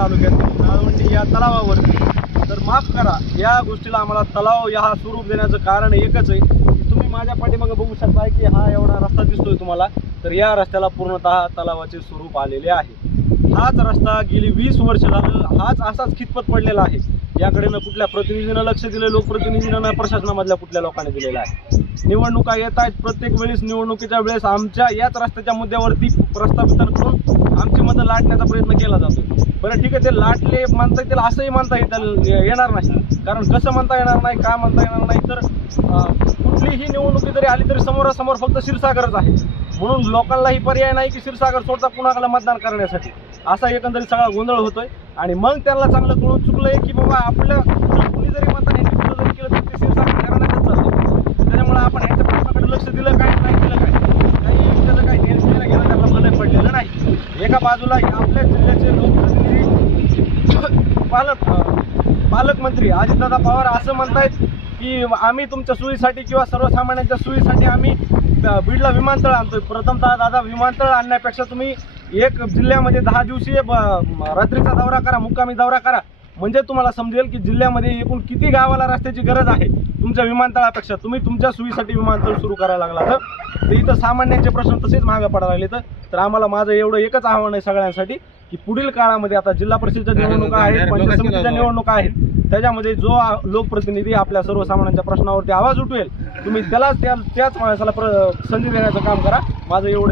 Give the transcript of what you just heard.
तालुक्यातील नाळवंडी या तलावावरती. तर माफ करा या गोष्टीला आम्हाला तलाव या हा स्वरूप देण्याचं कारण एकच आहे. की तुम्ही माझ्या पाठीमागं बघू शकता की हा एवढा रस्ता दिसतोय तुम्हाला. तर या रस्त्याला पूर्णतः तलावाचे स्वरूप आलेले आहे. हाच रस्ता गेली वीस वर्ष झालं हाच असाच खितपत पडलेला आहे. याकडे न कुठल्या प्रतिनिधीनं लक्ष दिलं लोकप्रतिनिधीनं ना प्रशासनामधल्या कुठल्या लोकांनी दिलेलं आहे? निवडणुका येत आहेत प्रत्येक वेळेस निवडणुकीच्या वेळेस आमच्या याच रस्त्याच्या मुद्द्यावरती प्रस्तावित करून आमची मतं लाटण्याचा प्रयत्न केला जातो ठीक आहे ते लाटले म्हणता येतील असंही म्हणता येईल येणार नाही. कारण कसं म्हणता येणार नाही काय म्हणता येणार नाही तर कुठलीही निवडणुकी जरी आली तरी समोरासमोर फक्त क्षीरसागरच आहे. म्हणून लोकांनाही पर्याय नाही की क्षीरसागर सोडता कुणाला मतदान करण्यासाठी. असा एकंदरीत सगळा गोंधळ होतोय. आणि मग त्यांना चांगलं कळून चुकलंय की बाबा आपलं कुणी जरी मतदान यांनी जरी केलं तर ते क्षीरसागर घराण्यातच त्याच्यामुळे आपण ह्याच्या प्रश्नाकडे लक्ष दिलं काय नाही दिलं काय? काही त्याचं काही देणं गेलं घेणं त्यांना पडलेलं नाही. एका बाजूला आपल्या जिल्ह्याचे लोकप्रतिनिधी पालक पालकमंत्री अजितदादा पवार असं म्हणतायत की आम्ही तुमच्या सोयीसाठी किंवा सर्वसामान्यांच्या सोयीसाठी आम्ही बीडला विमानतळ आणतोय. प्रथमतः दादा विमानतळ आणण्यापेक्षा तुम्ही एक जिल्ह्यामध्ये दहा दिवसीय रात्रीचा दौरा करा मुक्कामी दौरा करा. म्हणजे तुम्हाला समजेल की जिल्ह्यामध्ये एकूण किती गावाला रस्त्याची गरज आहे तुमच्या विमानतळापेक्षा. तुम्ही तुमच्या सोयीसाठी विमानतळ सुरू करायला लागला तर तर इथं सामान्यांचे प्रश्न तसेच मागं पडायला लागले तर तर आम्हाला माझं एवढं एकच आव्हान आहे सगळ्यांसाठी की पुढील काळामध्ये आता जिल्हा परिषदेच्या निवडणुका आहेत पंचायत समितीच्या निवडणुका आहेत. त्याच्यामध्ये जो लोकप्रतिनिधी आपल्या सर्वसामान्यांच्या प्रश्नावरती आवाज उठवेल तुम्ही त्याला त्या त्याच माणसाला संधी देण्याचं काम करा. माझं एवढं